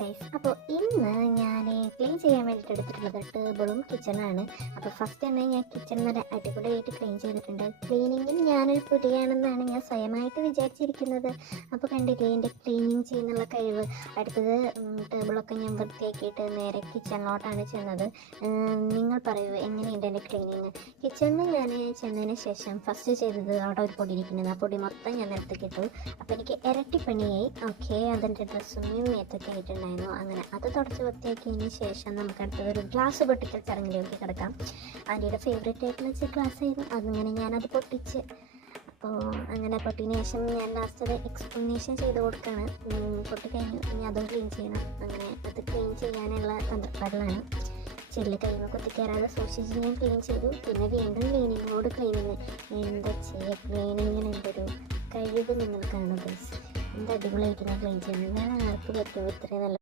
Guys, അപ്പോൾ ഇന്ന് ഞാൻ ക്ലീൻ ചെയ്യാൻ വേണ്ടിയിട്ട് എടുത്തിട്ടുള്ളത് ടേബിളും കിച്ചണാണ്. അപ്പോൾ ഫസ്റ്റ് തന്നെ ഞാൻ കിച്ചൺ നല്ല അടിപൊളിയായിട്ട് ക്ലീൻ ചെയ്തിട്ടുണ്ട്. ക്ലീനിങ്ങിൽ ഞാനൊരു പുലിയാണെന്നാണ് ഞാൻ സ്വയമായിട്ട് വിചാരിച്ചിരിക്കുന്നത്. അപ്പോൾ കണ്ടില്ലേ എൻ്റെ ക്ലീനിങ് ചെയ്യുന്നുള്ള കഴിവ്. അടുത്തത് ടേബിളൊക്കെ ഞാൻ വൃത്തിയാക്കിയിട്ട് നേരെ കിച്ചണിലോട്ടാണ് ചെന്നത്. നിങ്ങൾ പറയൂ, എങ്ങനെയുണ്ട് എൻ്റെ ക്ലീനിങ്? കിച്ചണിൽ ഞാൻ ചെന്നതിന് ശേഷം ഫസ്റ്റ് ചെയ്തത് അവിടെ ഒരു പൊടി ഇരിക്കുന്നത്, ആ പൊടി മൊത്തം ഞാൻ നിരത്തി കിട്ടു. അപ്പോൾ എനിക്ക് ഇരട്ടി പണിയായി. ഓക്കെ, അതിൻ്റെ ഡ്രസ്സും മേത്തൊക്കെ ആയിട്ടുണ്ടായിരുന്നു. അങ്ങനെ അത് തുടച്ച് വൃത്തിയാക്കിയതിന് ശേഷം നമുക്ക് അടുത്തതൊരു ഗ്ലാസ് പൊട്ടിക്കൽ ചടങ്ങിലേക്ക് കിടക്കാം. ആൻറ്റിയുടെ ഫേവറേറ്റ് ആയിട്ടുള്ള ഗ്ലാസ് ആയിരുന്നു. അതിങ്ങനെ ഞാനത് പൊട്ടിച്ച്, അപ്പോൾ അങ്ങനെ പൊട്ടിയതിന് ശേഷം ഞാൻ ലാസ്റ്റ് അത് എക്സ്പ്ലനേഷൻ ചെയ്ത് കൊടുക്കുകയാണ്. പൊട്ടിക്കഴിഞ്ഞു, ഇനി അതും ക്ലീൻ ചെയ്യണം. അങ്ങനെ അത് ക്ലീൻ ചെയ്യാനുള്ള തന്ത്രപ്പാടിലാണ്. ചെല്ല് കൈമ കുത്തിക്കയറാതെ സൂക്ഷിച്ച് ഞാൻ ക്ലീൻ ചെയ്തു. പിന്നെ വീണ്ടും ക്ലീനിങ്ങോട് ക്ലീനിങ്. എന്താ ചെയ്യുക, ക്ലീനിങ്ങിന് എന്തൊരു കഴിവ് നിങ്ങൾ കാണും. എന്താ അടിപൊളിയായിട്ട് ഞാൻ ക്ലീൻ ചെയ്യുന്നത്. ഞാൻ ആർക്ക് പറ്റും ഇത്രയും നല്ല